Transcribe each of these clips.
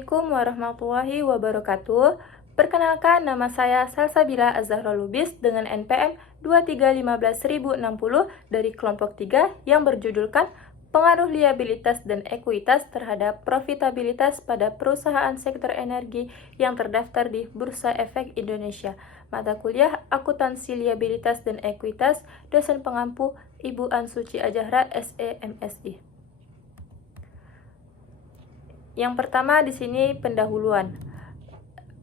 Assalamualaikum warahmatullahi wabarakatuh. Perkenalkan, nama saya Salsabila Az-Zahra Lubis dengan NPM 2315060 dari kelompok 3 yang berjudulkan Pengaruh Liabilitas dan Ekuitas terhadap Profitabilitas pada Perusahaan Sektor Energi yang terdaftar di Bursa Efek Indonesia. Mata kuliah Akuntansi Liabilitas dan Ekuitas, dosen pengampu Ibu Ansuci Ajahra, SE MSI. Yang pertama di sini pendahuluan.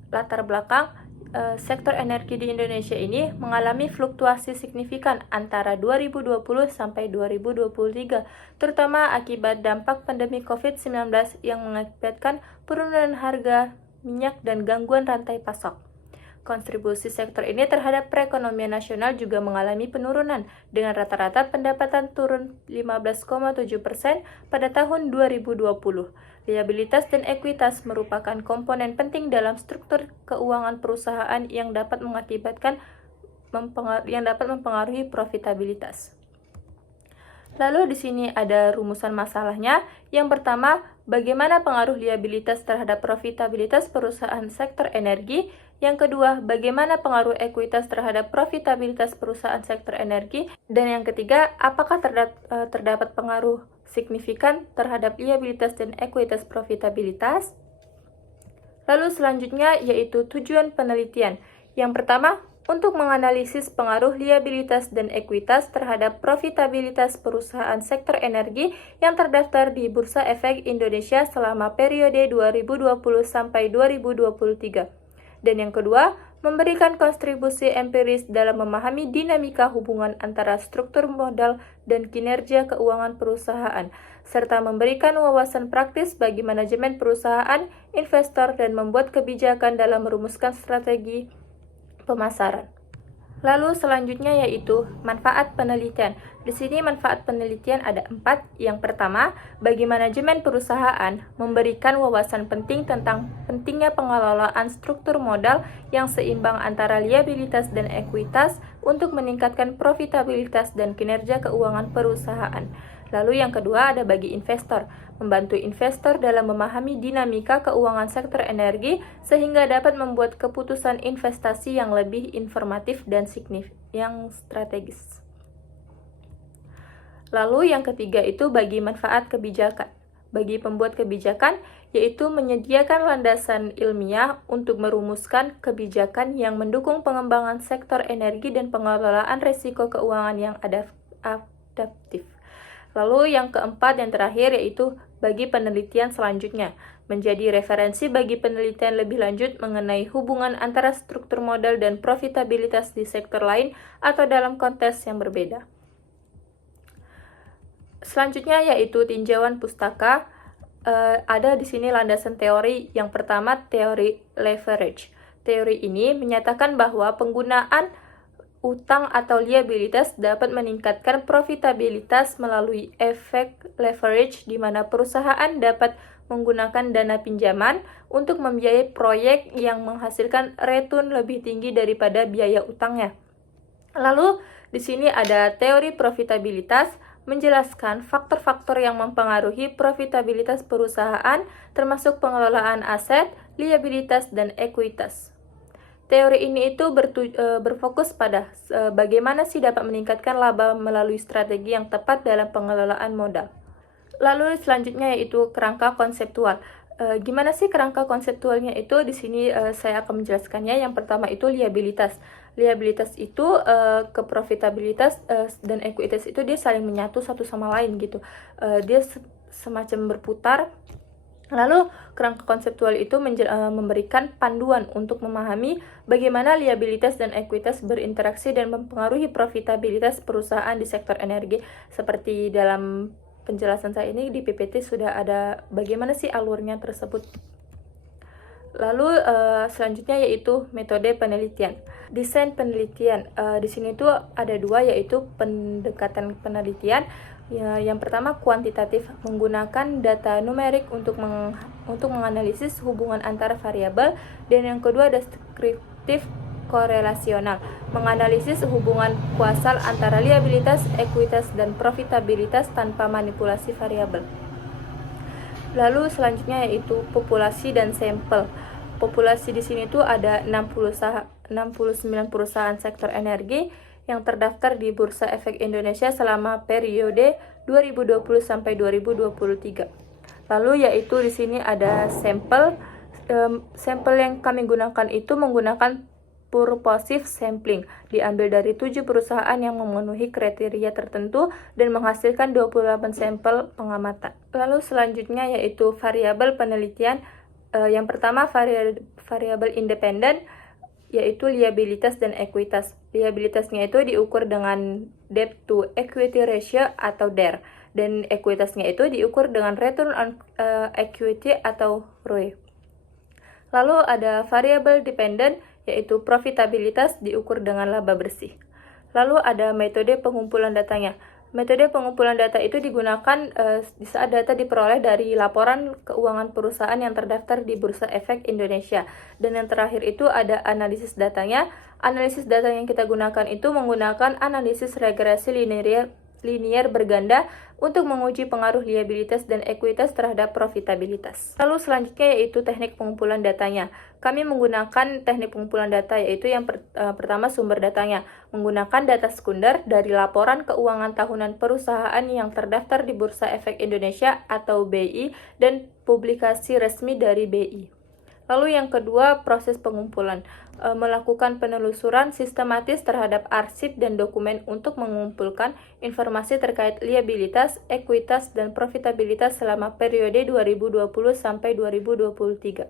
Latar belakang sektor energi di Indonesia ini mengalami fluktuasi signifikan antara 2020 sampai 2023, terutama akibat dampak pandemi COVID-19 yang mengakibatkan penurunan harga minyak dan gangguan rantai pasok. Kontribusi sektor ini terhadap perekonomian nasional juga mengalami penurunan, dengan rata-rata pendapatan turun 15,7% pada tahun 2020. Liabilitas dan ekuitas merupakan komponen penting dalam struktur keuangan perusahaan yang dapat mempengaruhi profitabilitas. Lalu di sini ada rumusan masalahnya. Yang pertama, bagaimana pengaruh liabilitas terhadap profitabilitas perusahaan sektor energi? Yang kedua, bagaimana pengaruh ekuitas terhadap profitabilitas perusahaan sektor energi? Dan yang ketiga, apakah terdapat pengaruh signifikan terhadap liabilitas dan ekuitas profitabilitas? Lalu selanjutnya yaitu tujuan penelitian. Yang pertama, untuk menganalisis pengaruh liabilitas dan ekuitas terhadap profitabilitas perusahaan sektor energi yang terdaftar di Bursa Efek Indonesia selama periode 2020 sampai 2023. Dan yang kedua, memberikan kontribusi empiris dalam memahami dinamika hubungan antara struktur modal dan kinerja keuangan perusahaan, serta memberikan wawasan praktis bagi manajemen perusahaan, investor, dan membuat kebijakan dalam merumuskan strategi pemasaran. Lalu selanjutnya yaitu manfaat penelitian. Di sini manfaat penelitian ada 4. Yang pertama, bagi manajemen perusahaan, memberikan wawasan penting tentang pentingnya pengelolaan struktur modal yang seimbang antara liabilitas dan ekuitas untuk meningkatkan profitabilitas dan kinerja keuangan perusahaan. Lalu yang kedua ada bagi investor, membantu investor dalam memahami dinamika keuangan sektor energi sehingga dapat membuat keputusan investasi yang lebih informatif dan yang strategis. Lalu yang ketiga itu bagi manfaat kebijakan. Bagi pembuat kebijakan, yaitu menyediakan landasan ilmiah untuk merumuskan kebijakan yang mendukung pengembangan sektor energi dan pengelolaan risiko keuangan yang adaptif. Lalu yang keempat yang terakhir yaitu bagi penelitian selanjutnya, menjadi referensi bagi penelitian lebih lanjut mengenai hubungan antara struktur modal dan profitabilitas di sektor lain atau dalam konteks yang berbeda. Selanjutnya yaitu tinjauan pustaka. Ada di sini landasan teori. Yang pertama, teori leverage. Teori ini menyatakan bahwa penggunaan utang atau liabilitas dapat meningkatkan profitabilitas melalui efek leverage di mana perusahaan dapat menggunakan dana pinjaman untuk membiayai proyek yang menghasilkan return lebih tinggi daripada biaya utangnya. Lalu di sini ada teori profitabilitas menjelaskan faktor-faktor yang mempengaruhi profitabilitas perusahaan termasuk pengelolaan aset, liabilitas, dan ekuitas. Teori ini itu berfokus pada bagaimana sih dapat meningkatkan laba melalui strategi yang tepat dalam pengelolaan modal. Lalu selanjutnya yaitu kerangka konseptual. Gimana sih kerangka konseptualnya itu? Di sini saya akan menjelaskannya. Yang pertama itu liabilitas. Liabilitas itu ke profitabilitas dan ekuitas itu dia saling menyatu satu sama lain gitu. Dia semacam berputar. Lalu kerangka konseptual itu memberikan panduan untuk memahami bagaimana liabilitas dan ekuitas berinteraksi dan mempengaruhi profitabilitas perusahaan di sektor energi. Seperti dalam penjelasan saya ini di PPT sudah ada bagaimana sih alurnya tersebut. Lalu selanjutnya yaitu metode penelitian. Desain penelitian. Di sini tuh ada 2 yaitu pendekatan penelitian. Ya, yang pertama kuantitatif, menggunakan data numerik untuk menganalisis hubungan antara variabel, dan yang kedua deskriptif korelasional, menganalisis hubungan kuasal antara liabilitas, ekuitas, dan profitabilitas tanpa manipulasi variabel. Lalu selanjutnya yaitu populasi dan sampel. Populasi di sini tuh ada 69 perusahaan sektor energi yang terdaftar di Bursa Efek Indonesia selama periode 2020 sampai 2023. Lalu yaitu di sini ada sampel. Sampel yang kami gunakan itu menggunakan purposive sampling, diambil dari 7 perusahaan yang memenuhi kriteria tertentu dan menghasilkan 28 sampel pengamatan. Lalu selanjutnya yaitu variabel penelitian. Yang pertama variabel independen, yaitu liabilitas dan ekuitas. Liabilitasnya itu diukur dengan debt to equity ratio atau DER, dan ekuitasnya itu diukur dengan return on equity atau ROE. Lalu ada variabel dependent, yaitu profitabilitas diukur dengan laba bersih. Lalu ada metode pengumpulan datanya. Metode pengumpulan data itu digunakan di saat data diperoleh dari laporan keuangan perusahaan yang terdaftar di Bursa Efek Indonesia. Dan yang terakhir itu ada analisis datanya. Analisis data yang kita gunakan itu menggunakan analisis regresi linear berganda untuk menguji pengaruh liabilitas dan ekuitas terhadap profitabilitas. Lalu selanjutnya yaitu teknik pengumpulan datanya. Kami menggunakan teknik pengumpulan data, yaitu yang pertama sumber datanya, menggunakan data sekunder dari laporan keuangan tahunan perusahaan yang terdaftar di Bursa Efek Indonesia atau BI dan publikasi resmi dari BI. Lalu yang kedua, proses pengumpulan. Melakukan penelusuran sistematis terhadap arsip dan dokumen untuk mengumpulkan informasi terkait liabilitas, ekuitas, dan profitabilitas selama periode 2020 sampai 2023.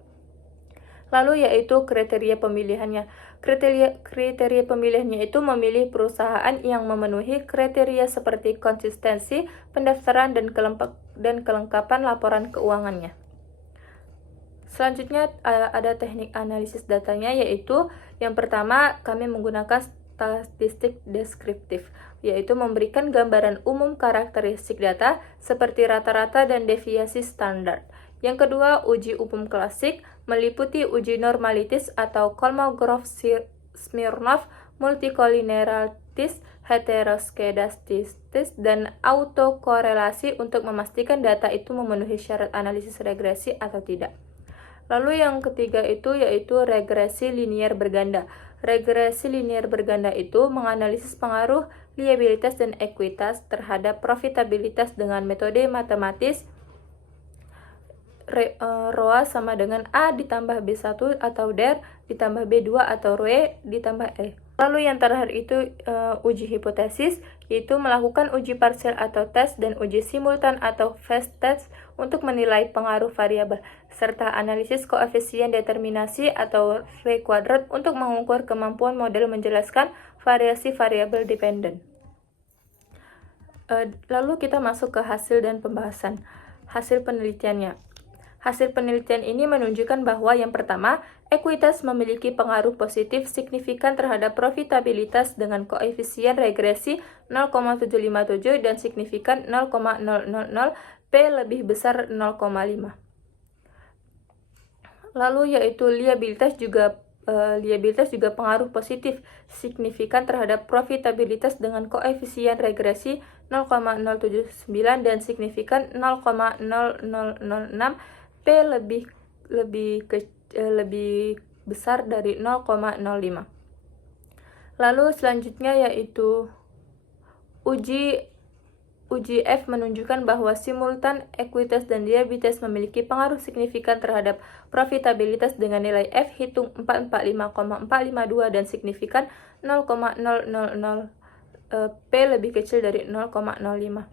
Lalu yaitu kriteria pemilihannya. Kriteria pemilihannya itu memilih perusahaan yang memenuhi kriteria seperti konsistensi, pendaftaran, dan kelengkapan laporan keuangannya. Selanjutnya ada teknik analisis datanya, yaitu yang pertama kami menggunakan statistik deskriptif, yaitu memberikan gambaran umum karakteristik data seperti rata-rata dan deviasi standar. Yang kedua, uji umum klasik meliputi uji normalitis atau Kolmogorov-Smirnov, multikollinearitis, heteroskedastis, dan autokorelasi untuk memastikan data itu memenuhi syarat analisis regresi atau tidak. Lalu yang ketiga itu yaitu regresi linear berganda. Regresi linear berganda itu menganalisis pengaruh liabilitas dan ekuitas terhadap profitabilitas dengan metode matematis. ROA sama dengan A ditambah B1 atau DER ditambah B2 atau ROE ditambah E. Lalu yang terakhir itu uji hipotesis, yaitu melakukan uji parsial atau tes dan uji simultan atau fast test untuk menilai pengaruh variabel, serta analisis koefisien determinasi atau V kuadrat untuk mengukur kemampuan model menjelaskan variasi variabel dependen. Lalu kita masuk ke hasil dan pembahasan. Hasil penelitiannya. Hasil penelitian ini menunjukkan bahwa yang pertama, ekuitas memiliki pengaruh positif signifikan terhadap profitabilitas dengan koefisien regresi 0,757 dan signifikan 0,000, P lebih besar 0,5. Lalu yaitu liabilitas juga pengaruh positif signifikan terhadap profitabilitas dengan koefisien regresi 0,079 dan signifikan 0,0006, P lebih besar dari 0,05. Lalu selanjutnya yaitu uji F menunjukkan bahwa simultan, ekuitas, dan liabilitas memiliki pengaruh signifikan terhadap profitabilitas dengan nilai F hitung 445,452 dan signifikan 0,000, P lebih kecil dari 0,05.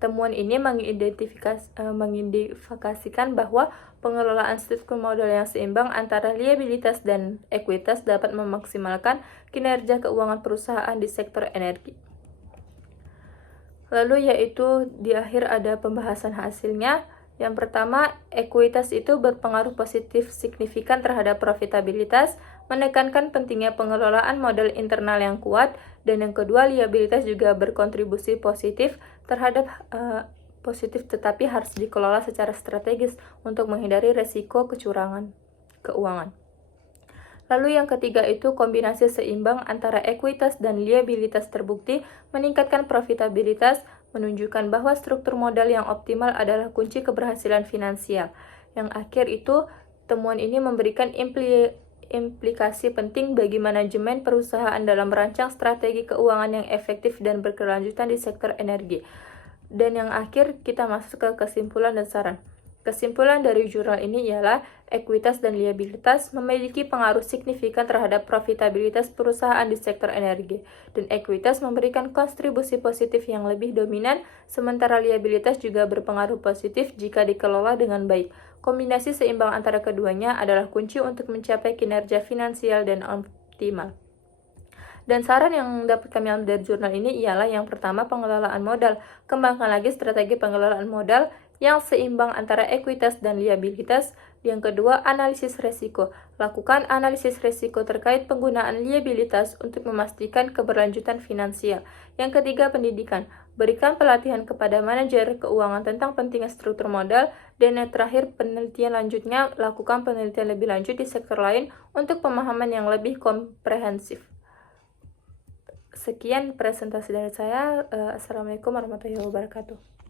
Temuan ini mengindikasikan bahwa pengelolaan struktur modal yang seimbang antara liabilitas dan ekuitas dapat memaksimalkan kinerja keuangan perusahaan di sektor energi. Lalu yaitu di akhir ada pembahasan hasilnya. Yang pertama, ekuitas itu berpengaruh positif signifikan terhadap profitabilitas, menekankan pentingnya pengelolaan modal internal yang kuat, dan yang kedua, liabilitas juga berkontribusi positif terhadap positif tetapi harus dikelola secara strategis untuk menghindari resiko kecurangan keuangan. Lalu yang ketiga itu kombinasi seimbang antara ekuitas dan liabilitas terbukti meningkatkan profitabilitas, menunjukkan bahwa struktur modal yang optimal adalah kunci keberhasilan finansial. Yang akhir itu, temuan ini memberikan implikasi penting bagi manajemen perusahaan dalam merancang strategi keuangan yang efektif dan berkelanjutan di sektor energi. Dan yang akhir, kita masuk ke kesimpulan dan saran. Kesimpulan dari jurnal ini ialah ekuitas dan liabilitas memiliki pengaruh signifikan terhadap profitabilitas perusahaan di sektor energi, dan ekuitas memberikan kontribusi positif yang lebih dominan, sementara liabilitas juga berpengaruh positif jika dikelola dengan baik. Kombinasi seimbang antara keduanya adalah kunci untuk mencapai kinerja finansial dan optimal. Dan saran yang dapat kami ambil dari jurnal ini ialah yang pertama, pengelolaan modal. Kembangkan lagi strategi pengelolaan modal yang seimbang antara ekuitas dan liabilitas. Yang kedua, analisis resiko. Lakukan analisis resiko terkait penggunaan liabilitas untuk memastikan keberlanjutan finansial. Yang ketiga, pendidikan. Berikan pelatihan kepada manajer keuangan tentang pentingnya struktur modal. Dan yang terakhir, penelitian lanjutnya. Lakukan penelitian lebih lanjut di sektor lain untuk pemahaman yang lebih komprehensif. Sekian presentasi dari saya. Assalamualaikum warahmatullahi wabarakatuh.